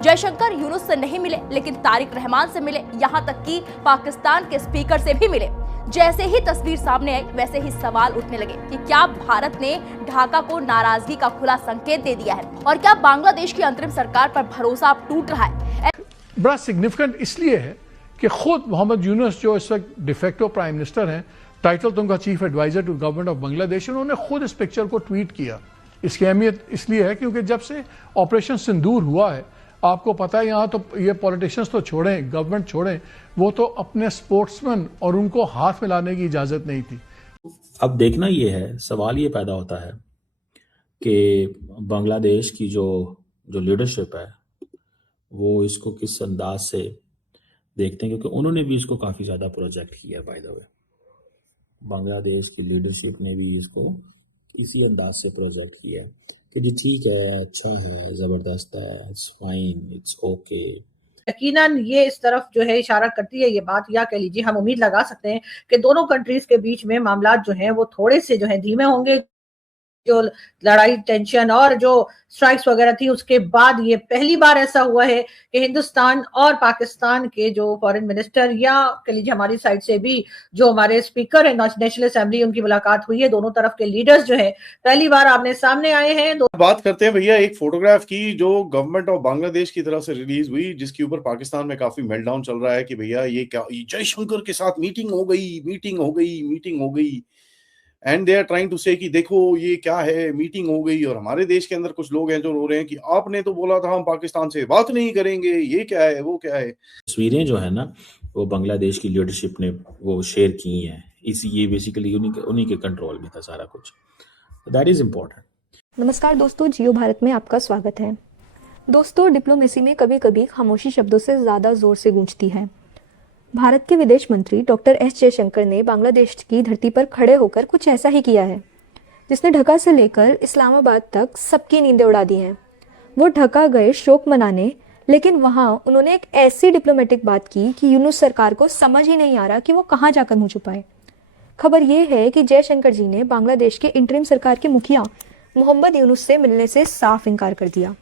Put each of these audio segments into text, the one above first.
जयशंकर यूनुस से नहीं मिले, लेकिन तारिक रहमान से मिले, यहाँ तक कि पाकिस्तान के स्पीकर से भी मिले। जैसे ही तस्वीर सामने आई, वैसे ही सवाल उठने लगे कि क्या भारत ने ढाका को नाराजगी का खुला संकेत दे दिया है, और क्या बांग्लादेश की अंतरिम सरकार पर भरोसा अब टूट रहा है। बड़ा सिग्निफिकेंट इसलिए है कि खुद मोहम्मद यूनुस जो इस वक्त डिफेक्टो प्राइम मिनिस्टर हैं, टाइटल तो उनका chief adviser to government of Bangladesh, उन्होंने खुद इस पिक्चर को ट्वीट किया। इसकी अहमियत इसलिए है क्योंकि जब से ऑपरेशन सिंदूर हुआ है, आपको पता है यहाँ तो ये पॉलिटिशियंस तो छोड़ें, गवर्नमेंट छोड़ें, वो तो अपने स्पोर्ट्समैन और उनको हाथ मिलाने की इजाजत नहीं थी। अब देखना ये है, सवाल ये पैदा होता है कि बांग्लादेश की जो लीडरशिप है वो इसको किस अंदाज से देखते हैं, क्योंकि उन्होंने भी इसको काफ़ी ज़्यादा प्रोजेक्ट किया। बाय द वे, बांग्लादेश की लीडरशिप ने भी इसको इसी अंदाज से प्रोजेक्ट किया कि जी ठीक है, अच्छा है, ज़बरदस्त है, इट्स फाइन, इट्स ओके। यकीनन ये इस तरफ जो है इशारा करती है ये बात, या कह लीजिए हम उम्मीद लगा सकते हैं कि दोनों कंट्रीज के बीच में मामलात जो हैं वो थोड़े से जो है धीमे होंगे। जो लड़ाई, टेंशन और जो स्ट्राइक्स वगैरह थी, उसके बाद ये पहली बार ऐसा हुआ है कि हिंदुस्तान और पाकिस्तान के जो फॉरेन मिनिस्टर, या कह लीजिए हमारी साइड से भी जो हमारे स्पीकर है नेशनल असेंबली, उनकी मुलाकात हुई है। दोनों तरफ के लीडर्स जो है पहली बार आमने सामने आए हैं। बात करते हैं भैया एक फोटोग्राफ की जो गवर्नमेंट ऑफ बांग्लादेश की तरफ से रिलीज हुई, जिसके ऊपर पाकिस्तान में काफी मेल्टडाउन चल रहा है कि भैया ये क्या, जयशंकर के साथ मीटिंग हो गई and they are trying to say कि देखो ये क्या है, मीटिंग हो गई। और हमारे देश के अंदर कुछ लोग हैं जो रो रहे हैं कि आपने तो बोला था हम पाकिस्तान से बात नहीं करेंगे, ये क्या है, वो क्या है। तस्वीरें जो है ना वो बांग्लादेश की लीडरशिप ने वो शेयर की हैं, इसी ये बेसिकली उन्हीं के कंट्रोल में था सारा कुछ। That is important. नमस्कार दोस्तों, जियो भारत में आपका स्वागत है। दोस्तों, डिप्लोमेसी में कभी कभी खामोशी शब्दों से ज़्यादा जोर से गूंजती है। भारत के विदेश मंत्री डॉक्टर एस जयशंकर ने बांग्लादेश की धरती पर खड़े होकर कुछ ऐसा ही किया है, जिसने ढाका से लेकर इस्लामाबाद तक सबकी नींदें उड़ा दी हैं। वो ढाका गए शोक मनाने, लेकिन वहाँ उन्होंने एक ऐसी डिप्लोमेटिक बात की कि यूनुस सरकार को समझ ही नहीं आ रहा कि वो कहाँ जाकर मुँह छुपाए। खबर ये है कि जयशंकर जी ने बांग्लादेश के इंटरिम सरकार के मुखिया मोहम्मद यूनुस से मिलने से साफ इनकार कर दिया।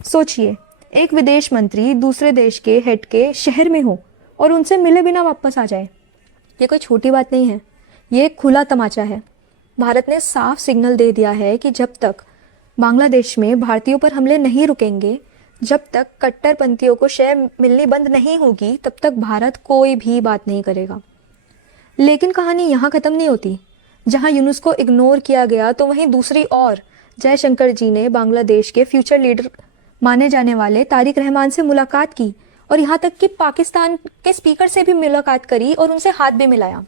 सोचिए, एक विदेश मंत्री दूसरे देश के हेड के शहर में हो और उनसे मिले बिना वापस आ जाए। ये कोई छोटी बात नहीं है, ये एक खुला तमाचा है। भारत ने साफ सिग्नल दे दिया है कि जब तक बांग्लादेश में भारतीयों पर हमले नहीं रुकेंगे, जब तक कट्टरपंथियों को शय मिलनी बंद नहीं होगी, तब तक भारत कोई भी बात नहीं करेगा। लेकिन कहानी यहाँ ख़त्म नहीं होती। जहाँ यूनुस को इग्नोर किया गया, तो वहीं दूसरी ओर जयशंकर जी ने बांग्लादेश के फ्यूचर लीडर माने जाने वाले तारिक रहमान से मुलाकात की, और यहाँ तक कि पाकिस्तान के स्पीकर से भी मुलाकात करी और उनसे हाथ भी मिलाया।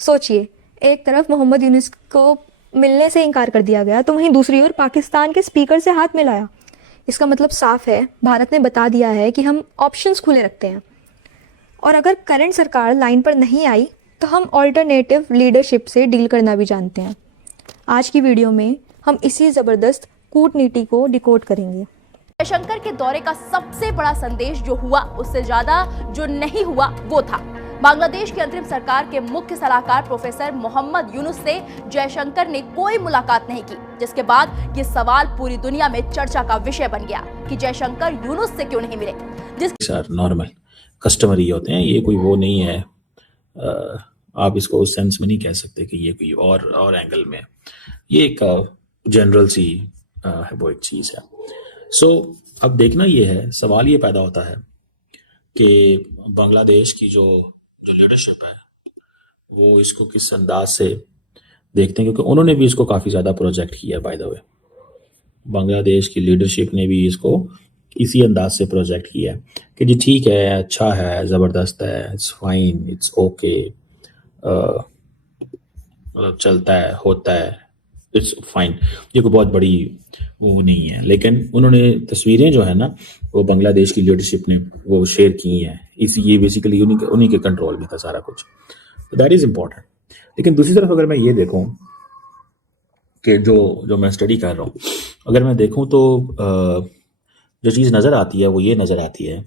सोचिए, एक तरफ मोहम्मद यूनुस को मिलने से इनकार कर दिया गया, तो वहीं दूसरी ओर पाकिस्तान के स्पीकर से हाथ मिलाया। इसका मतलब साफ है, भारत ने बता दिया है कि हम ऑप्शंस खुले रखते हैं, और अगर करंट सरकार लाइन पर नहीं आई तो हम ऑल्टरनेटिव लीडरशिप से डील करना भी जानते हैं। आज की वीडियो में हम इसी ज़बरदस्त कूटनीति को डिकोड करेंगे। जयशंकर के दौरे का सबसे बड़ा संदेश जो हुआ, उससे ज्यादा जो नहीं हुआ वो था बांग्लादेश की अंतरिम सरकार के मुख्य सलाहकार प्रोफेसर मोहम्मद यूनुस से जयशंकर ने कोई मुलाकात नहीं की, जिसके बाद ये सवाल पूरी दुनिया में चर्चा का विषय बन गया कि जयशंकर यूनुस से क्यों नहीं मिले। सर, नॉर्मल कस्टमर ही होते हैं, ये कोई वो नहीं है। आप इसको उस सेंस में नहीं कह सकते कि ये कोई और एंगल में, ये एक जनरल सी वो एक चीज़ है। सो अब देखना ये है, सवाल ये पैदा होता है कि बांग्लादेश की जो लीडरशिप है वो इसको किस अंदाज से देखते हैं, क्योंकि उन्होंने भी इसको काफ़ी ज़्यादा प्रोजेक्ट किया। बाय द वे, बांग्लादेश की लीडरशिप ने भी इसको इसी अंदाज से प्रोजेक्ट किया कि जी ठीक है, अच्छा है, ज़बरदस्त है, इट्स फाइन, इट्स ओके, मतलब चलता है, होता है, इट्स फाइन। ये कोई बहुत बड़ी वो नहीं है। लेकिन उन्होंने तस्वीरें जो है ना वो बांग्लादेश की लीडरशिप ने वो शेयर की हैं, इसी ये बेसिकली उन्हीं के कंट्रोल में था सारा कुछ। That is important. लेकिन दूसरी तरफ अगर मैं ये देखूं कि जो मैं स्टडी कर रहा हूँ, अगर मैं देखूं तो जो चीज़ नज़र आती है वो ये नज़र आती है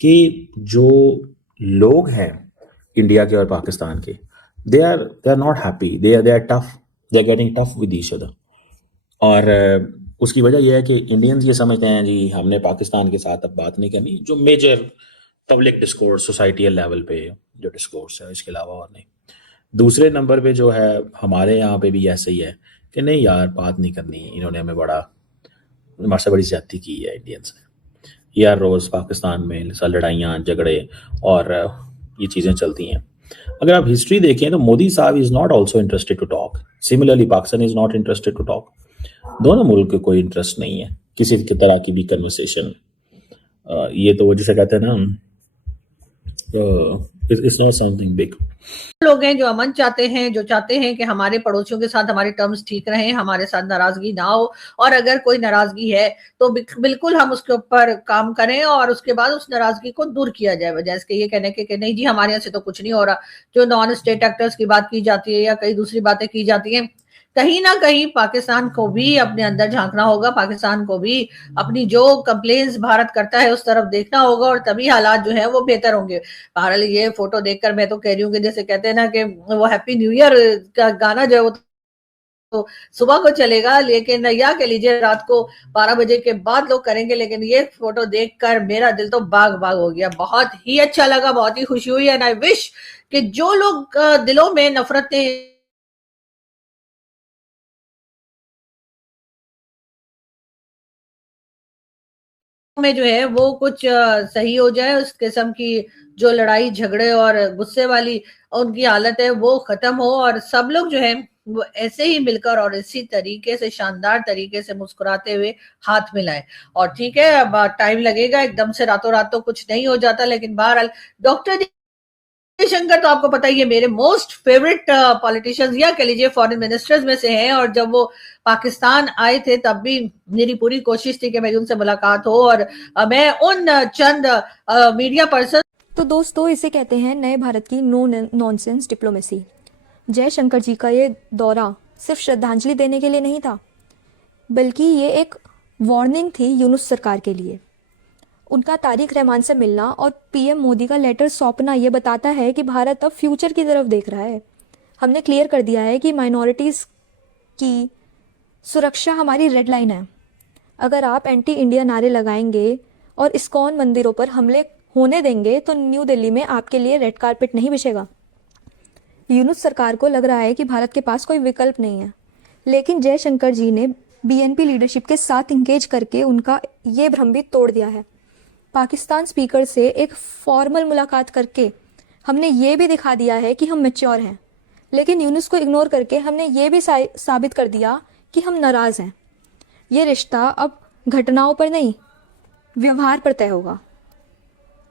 कि जो लोग हैं इंडिया के और पाकिस्तान के, they are not happy, they are tough, they are getting tough with each other. और उसकी वजह यह है कि इंडियंस ये समझते हैं जी हमने पाकिस्तान के साथ अब बात नहीं करनी, जो major public discourse societal level पे जो डिस्कोर्स है, इसके अलावा और नहीं। दूसरे नंबर पे जो है हमारे यहाँ पे भी ऐसे ही है कि नहीं यार बात नहीं करनी, इन्होंने हमें हमारे से बड़ी ज्यादती की है इंडियंस ने, यार रोज़ पाकिस्तान में लड़ाइयाँ झगड़े और ये चीज़ें चलती हैं। अगर आप हिस्ट्री देखें तो मोदी साहब is not also interested to talk, similarly Pakistan is not interested to talk. दोनों मुल्क को कोई इंटरेस्ट नहीं है किसी की तरह की भी कन्वर्सेशन। ये तो जिसे कहते हैं ना, इट्स नॉट समथिंग बिग। लोग हैं जो अमन चाहते हैं, जो चाहते हैं कि हमारे पड़ोसियों के साथ हमारे टर्म्स ठीक रहें, हमारे साथ नाराजगी ना हो, और अगर कोई नाराजगी है तो बिल्कुल हम उसके ऊपर काम करें और उसके बाद उस नाराजगी को दूर किया जाए, बजाय इसके ये कहने के नहीं जी हमारे यहाँ से तो कुछ नहीं हो रहा। जो नॉन स्टेट एक्टर्स की बात की जाती है या कई दूसरी बातें की जाती हैं, कहीं ना कहीं पाकिस्तान को भी अपने अंदर झांकना होगा, पाकिस्तान को भी अपनी जो कंप्लेंट्स भारत करता है उस तरफ देखना होगा, और तभी हालात जो है वो बेहतर होंगे। बहरहाल ये फोटो देखकर मैं तो कह रही हूँ कि जैसे कहते हैं ना कि वो हैप्पी न्यू ईयर का गाना जो है वो तो सुबह को चलेगा, लेकिन या कह लीजिए रात को 12 बजे के बाद लोग करेंगे, लेकिन ये फोटो देखकर मेरा दिल तो बाग बाग हो गया। बहुत ही अच्छा लगा, बहुत ही खुशी हुई, एंड आई विश कि जो लोग दिलों में नफरतें में जो है वो कुछ सही हो जाए, उस किस्म की जो लड़ाई झगड़े और गुस्से वाली उनकी हालत है वो खत्म हो, और सब लोग जो है वो ऐसे ही मिलकर और इसी तरीके से शानदार तरीके से मुस्कुराते हुए हाथ मिलाएं। और ठीक है अब टाइम लगेगा, एकदम से रातों रात तो कुछ नहीं हो जाता, लेकिन बहरहाल डॉक्टर जयशंकर तो आपको पता ही है मेरे मोस्ट फेवरेट पॉलिटिशियंस या कह लीजिए फॉरेन मिनिस्टर्स में से हैं, और जब वो पाकिस्तान आए थे तब भी मेरी पूरी कोशिश थी कि मेरी उनसे मुलाकात हो, और मैं उन चंद मीडिया पर्सन। तो दोस्तों इसे कहते हैं नए भारत की नो नॉनसेंस डिप्लोमेसी। जयशंकर जी का ये दौरा सिर्फ श्रद्धांजलि देने के लिए नहीं था, बल्कि ये एक वार्निंग थी यूनुस सरकार के लिए। उनका तारिक रहमान से मिलना और पीएम मोदी का लेटर सौंपना ये बताता है कि भारत अब फ्यूचर की तरफ देख रहा है। हमने क्लियर कर दिया है कि माइनॉरिटीज़ की सुरक्षा हमारी रेड लाइन है। अगर आप एंटी इंडिया नारे लगाएंगे और इस्कॉन मंदिरों पर हमले होने देंगे तो न्यू दिल्ली में आपके लिए रेड कारपेट नहीं बिछेगा। यूनुस सरकार को लग रहा है कि भारत के पास कोई विकल्प नहीं है, लेकिन जयशंकर जी ने बीएनपी लीडरशिप के साथ इंगेज करके उनका ये भ्रम भी तोड़ दिया है। पाकिस्तान स्पीकर से एक फॉर्मल मुलाकात करके हमने ये भी दिखा दिया है कि हम मैच्योर हैं, लेकिन यूनुस को इग्नोर करके हमने ये भी साबित कर दिया कि हम नाराज़ हैं। ये रिश्ता अब घटनाओं पर नहीं, व्यवहार पर तय होगा।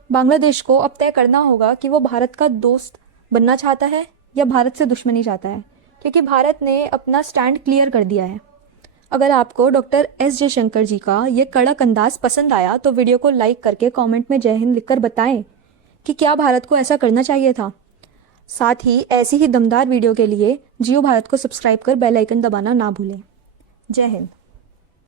बांग्लादेश को अब तय करना होगा कि वो भारत का दोस्त बनना चाहता है या भारत से दुश्मनी चाहता है, क्योंकि भारत ने अपना स्टैंड क्लियर कर दिया है। अगर आपको डॉक्टर एस जयशंकर जी का ये कड़क अंदाज पसंद आया तो वीडियो को लाइक करके कमेंट में जय हिंद लिखकर बताएं कि क्या भारत को ऐसा करना चाहिए था। साथ ही ऐसी ही दमदार वीडियो के लिए जियो भारत को सब्सक्राइब कर बेल आइकन दबाना ना भूलें। जय हिंद।